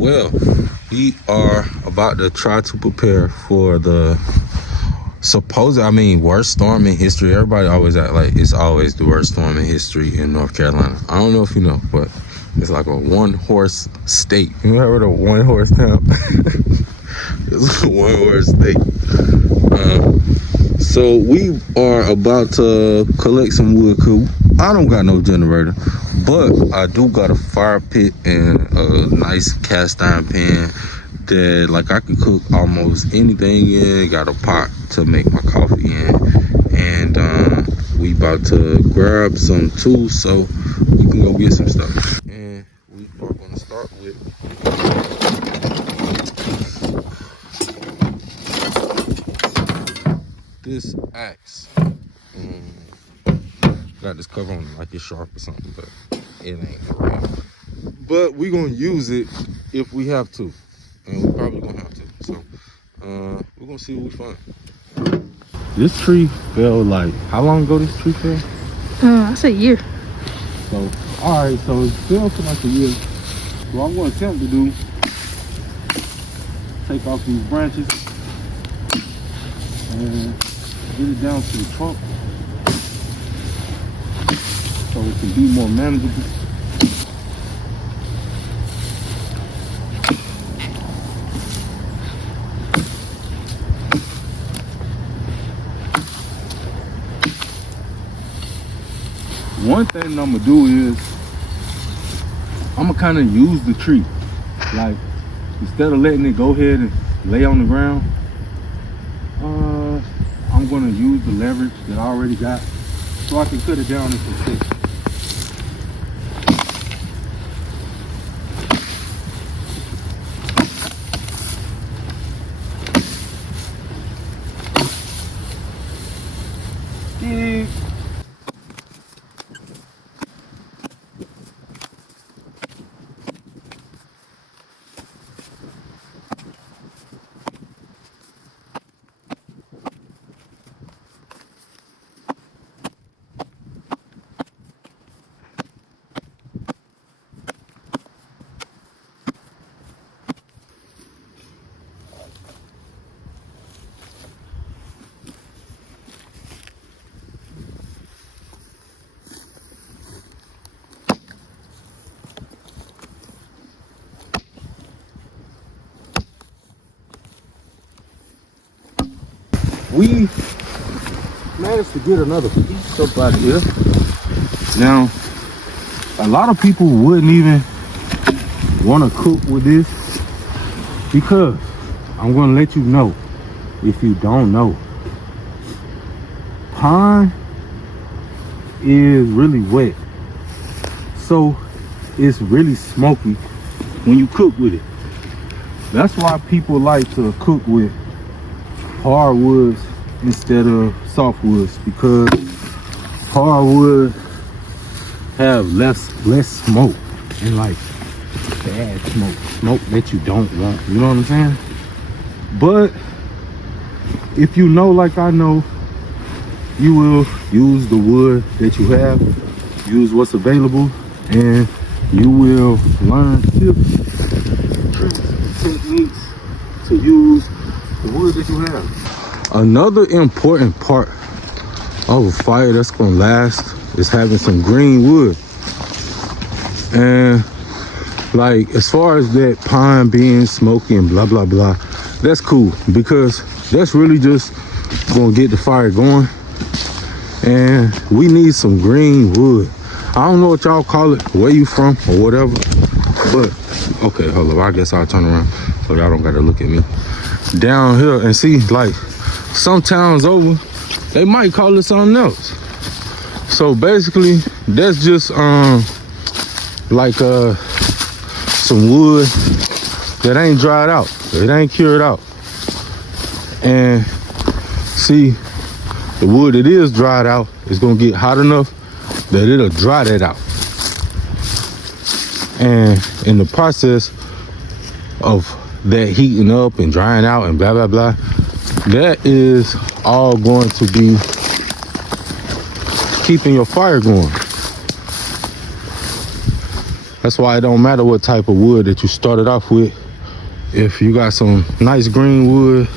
Well, we are about to try to prepare for the worst storm in history. Everybody always act like it's always the worst storm in history in North Carolina. I don't know if you know, but it's like a one-horse state. You ever heard of one-horse town? It's a one-horse state. So we are about to collect some wood. I don't got no generator, but I do got a fire pit and a nice cast iron pan that like I can cook almost anything in. Got a pot to make my coffee in, and we about to grab some tools so we can go get some stuff. And we are gonna start with this axe. Got this cover on it like it's sharp or something, but it ain't for real. But we gonna use it if we have to, and we probably gonna have to. So we're gonna see what we find. This tree fell like, how long ago this tree fell? I say a year. So, all right, so it fell for like a year. What I'm gonna attempt to do, take off these branches and get it down to the trunk so it can be more manageable. One thing I'm gonna do is I'm gonna kind of use the tree, like instead of letting it go ahead and lay on the ground, I'm gonna use the leverage that I already got so I can cut it down into sticks. We managed to get another piece up out here. Now, a lot of people wouldn't even want to cook with this because I'm going to let you know, if you don't know, pine is really wet. So it's really smoky when you cook with it. That's why people like to cook with hardwoods instead of softwoods, because hardwood have less smoke and like bad smoke that you don't want, you know what I'm saying? But if you know, like I know, you will use the wood that you have, use what's available, and you will learn tips, tricks, and techniques to use the wood that you have. Another important part of a fire that's gonna last is having some green wood. And like, as far as that pine being smoky and blah blah blah, that's cool, because that's really just gonna get the fire going. And we need some green wood. I don't know what y'all call it, where you from or whatever, but okay, hold up, I guess I'll turn around so y'all don't gotta look at me. Down here and see, like some towns over, they might call it something else. So basically that's just like some wood that ain't dried out, it ain't cured out. And see, the wood that is dried out is gonna get hot enough that it'll dry that out. And in the process of that heating up and drying out and blah blah blah, that is all going to be keeping your fire going. That's why it don't matter what type of wood that you started off with. If you got some nice green wood,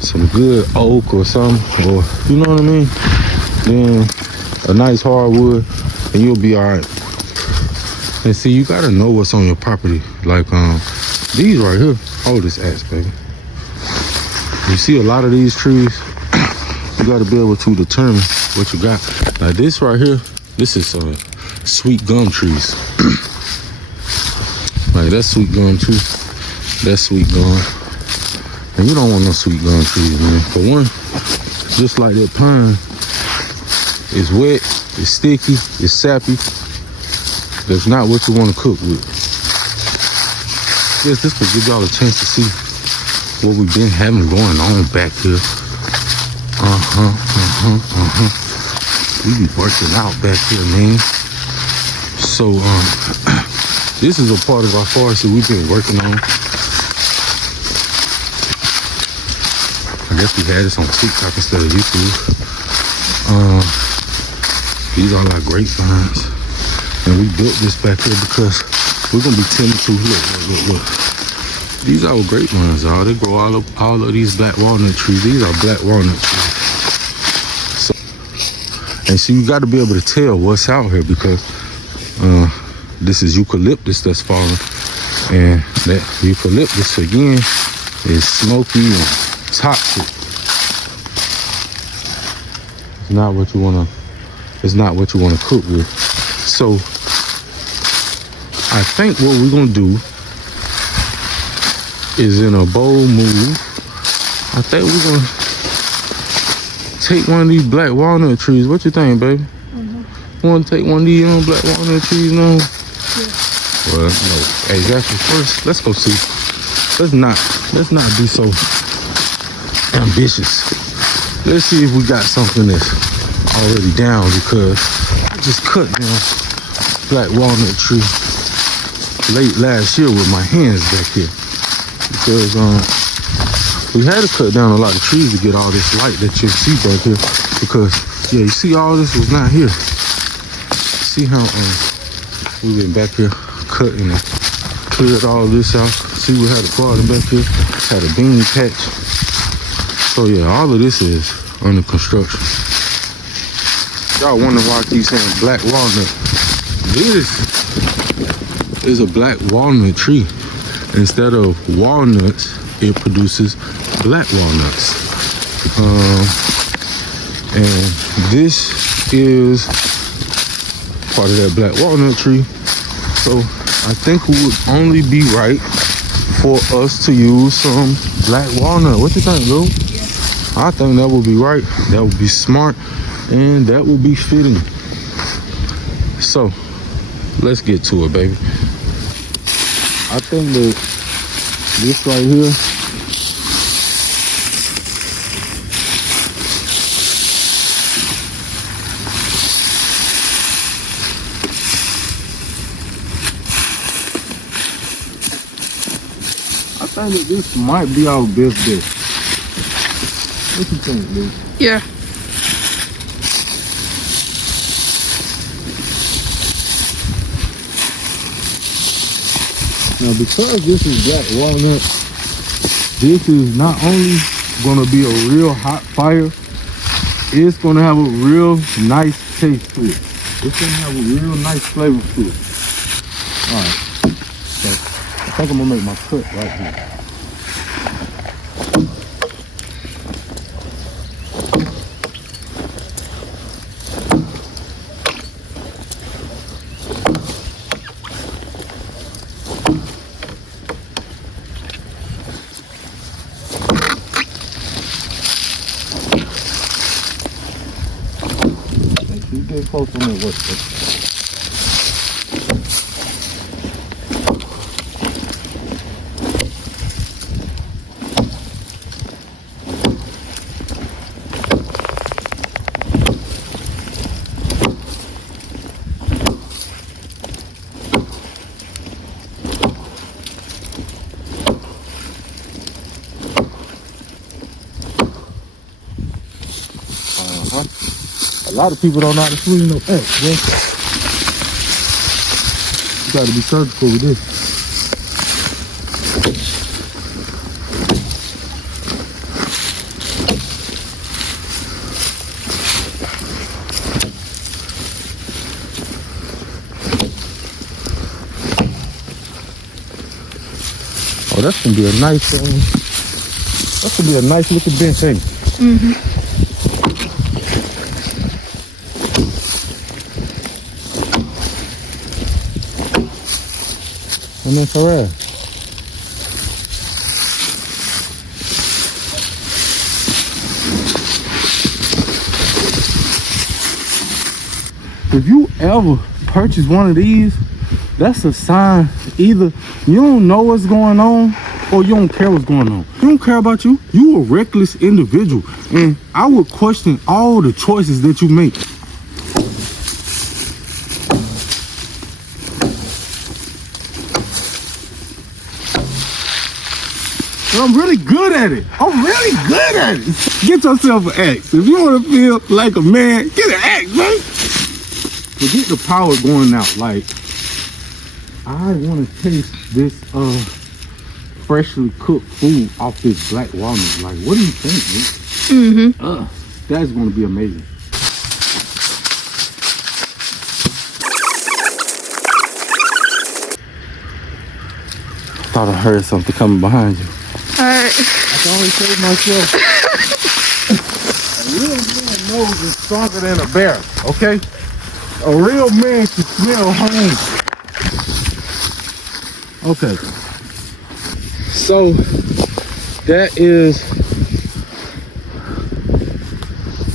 some good oak or something, or you know what I mean, then a nice hardwood, and you'll be all right. And see, you gotta know what's on your property. Like these right here, hold this axe, baby. You see a lot of these trees, you gotta be able to determine what you got. Like this right here, this is sweet gum trees. Like that's sweet gum too. That's sweet gum. And you don't want no sweet gum trees, man. For one, just like that pine, it's wet, it's sticky, it's sappy. That's not what you want to cook with. Yes, this will give y'all a chance to see what we've been having going on back here. We be working out back here, man. So, this is a part of our forest that we've been working on. I guess we had this on TikTok instead of YouTube. These are like grapevines. And we built this back here because we're gonna be tending to, look. These are grapevines, y'all. They grow all of these black walnut trees. These are black walnut trees. So, and so you gotta be able to tell what's out here because this is eucalyptus that's falling. And that eucalyptus again is smoky and toxic. It's not what you wanna cook with. So I think what we're gonna do is, in a bold move, I think we're gonna take one of these black walnut trees. What you think, baby? Want to take one of these black walnut trees now? Yeah. Well, no. Exactly. First, let's go see. Let's not be so ambitious. Let's see if we got something that's already down, because I just cut down black walnut tree late last year with my hands back here, because we had to cut down a lot of trees to get all this light that you see back here, because yeah, you see all this was not here. See how we've been back here cutting and cleared all this out. See, we had a garden back here, had a bean patch. So yeah, all of this is under construction. Y'all wonder why I keep saying black walnut. This is a black walnut tree. Instead of walnuts, it produces black walnuts. And this is part of that black walnut tree. So I think it would only be right for us to use some black walnut. What you think, Lou? Yeah. I think that would be right. That would be smart. And that would be fitting. So let's get to it, baby. I think that this right here, I think that this might be our best bet. What you think, Lou? Yeah. Now, because this is black walnut, this is not only gonna be a real hot fire, it's gonna have a real nice taste to it. It's gonna have a real nice flavor to it. All right, so I think I'm gonna make my cut right here. Get close on that work. A lot of people don't know how to swing no axe, bro. You gotta be surgical with this. Oh, that's gonna be a nice, that's gonna be a nice looking bench, ain't it? Mm-hmm. And then for real. If you ever purchase one of these, that's a sign either you don't know what's going on or you don't care what's going on. You don't care about you. You a reckless individual. And I would question all the choices that you make. I'm really good at it. I'm really good at it. Get yourself an axe. If you want to feel like a man, get an axe, man. Forget the power going out. Like, I want to taste this freshly cooked food off this black walnut. Like, what do you think, man? That's going to be amazing. Thought I heard something coming behind you. Alright. I can only save myself. A real man's nose is stronger than a bear, okay? A real man can smell home. Okay. So that is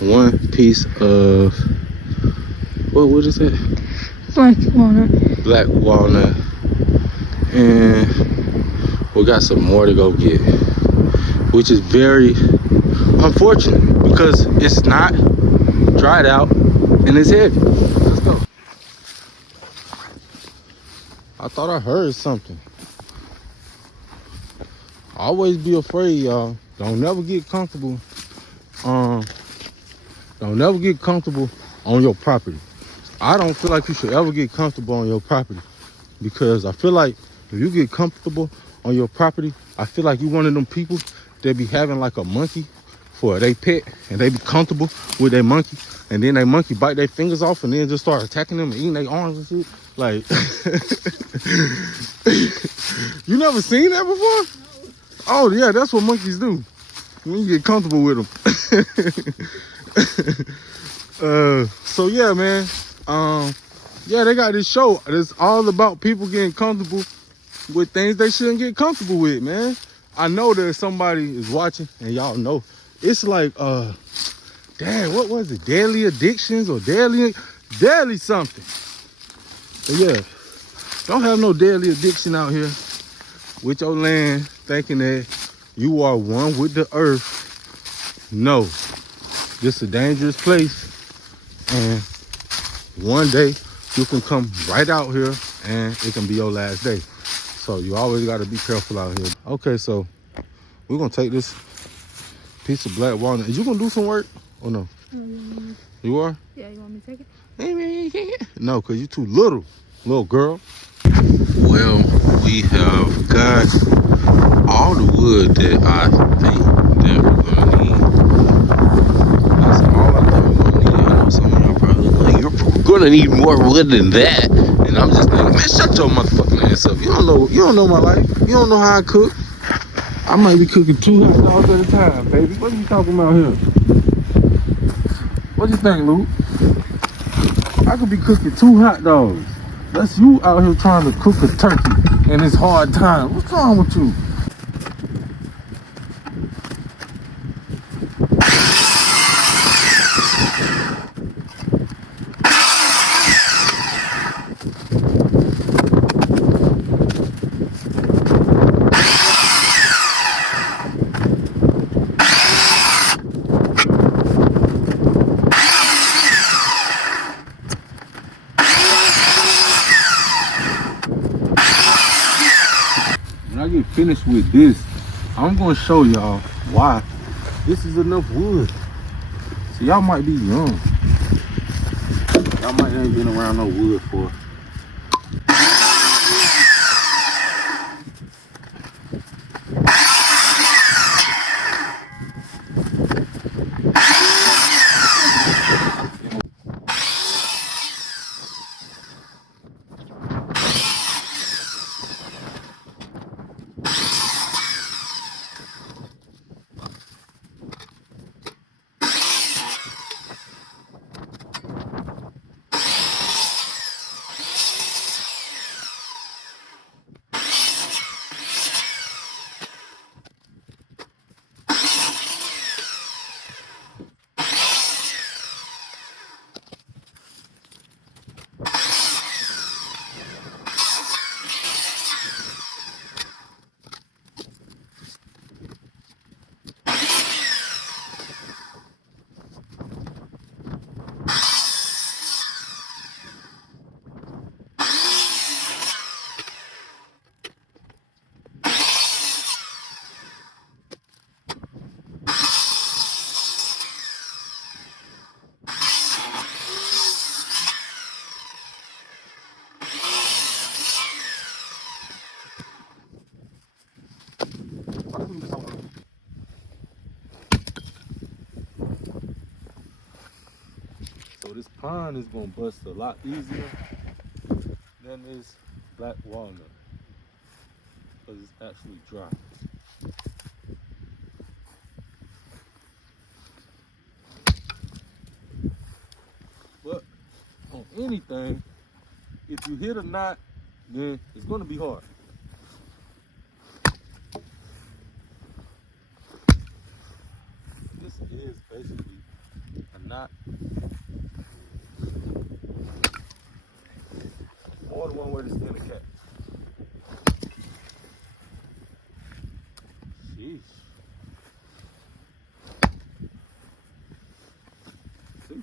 one piece of what is it? Black walnut. Black walnut. And we got some more to go get, which is very unfortunate because it's not dried out and it's heavy. Let's go. I thought I heard something. Always be afraid, y'all. Don't never get comfortable. Don't never get comfortable on your property. I don't feel like you should ever get comfortable on your property because I feel like if you get comfortable on your property, I feel like you one of them people that be having like a monkey for their pet and they be comfortable with their monkey and then they monkey bite their fingers off and then just start attacking them and eating their arms and shit. Like, you never seen that before? Oh yeah, that's what monkeys do when you get comfortable with them. So yeah, man. Yeah, they got this show. It's all about people getting comfortable with things they shouldn't get comfortable with, man. I know that somebody is watching and y'all know. It's like, damn, what was it? Deadly addictions or deadly something. But yeah, don't have no deadly addiction out here with your land thinking that you are one with the earth. No, this is a dangerous place. And one day you can come right out here and it can be your last day. So you always got to be careful out here. Okay, so we're going to take this piece of black walnut. Is you going to do some work or no? You are? Yeah, you want me to take it? No, because you're too little girl. Well, we have got all the wood that I think that we're going to need. That's all I think we're going to need. I know some of y'all probably like, you're going to need more wood than that. And I'm just thinking, man, shut your motherfucking ass up. You don't know my life. You don't know how I cook. I might be cooking 2 hot dogs at a time, baby. What are you talking about here? What you think, Luke? I could be cooking 2 hot dogs. That's you out here trying to cook a turkey in this hard time. What's wrong with you? When I get finished with this, I'm gonna show y'all why this is enough wood. So y'all might be young. Y'all might ain't been around no wood for this pine is gonna bust a lot easier than this black walnut because it's actually dry. But on anything, if you hit a knot, then it's gonna be hard. This is basically a knot. More than one way to skin a cat. Sheesh. See?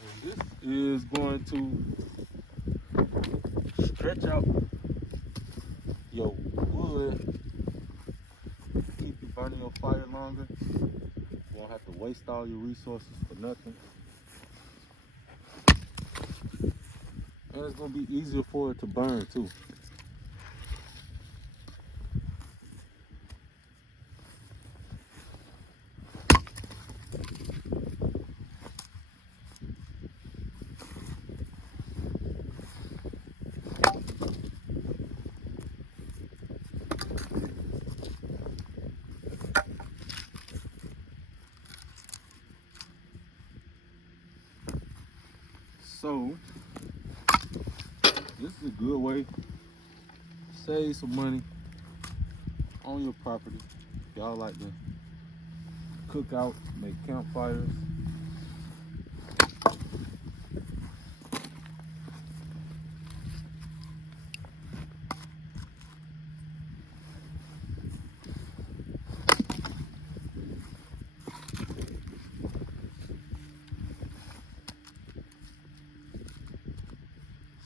And this is going to stretch out your wood, keep you burning your fire longer. You won't have to waste all your resources for nothing. And it's going to be easier for it to burn too. So, this is a good way to save some money on your property. Y'all like to cook out, make campfires.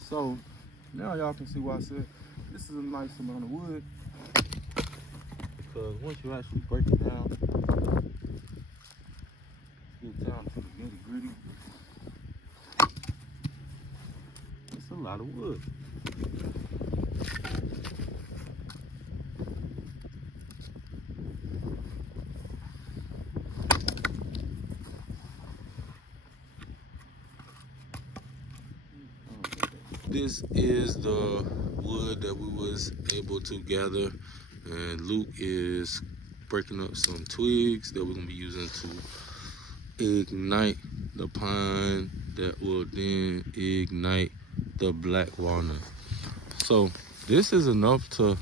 So now y'all can see why I said this is a nice amount of wood, because once you actually break it down, get down to the nitty gritty, it's a lot of wood. This is the wood that we was able to gather, and Luke is breaking up some twigs that we're gonna be using to ignite the pine that will then ignite the black walnut. So this is enough to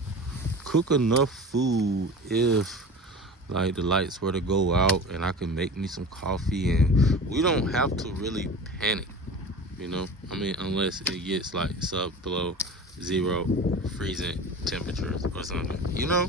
cook enough food if like the lights were to go out and I can make me some coffee, and we don't have to really panic. You know, I mean, unless it gets like below 0 freezing temperatures or something, you know?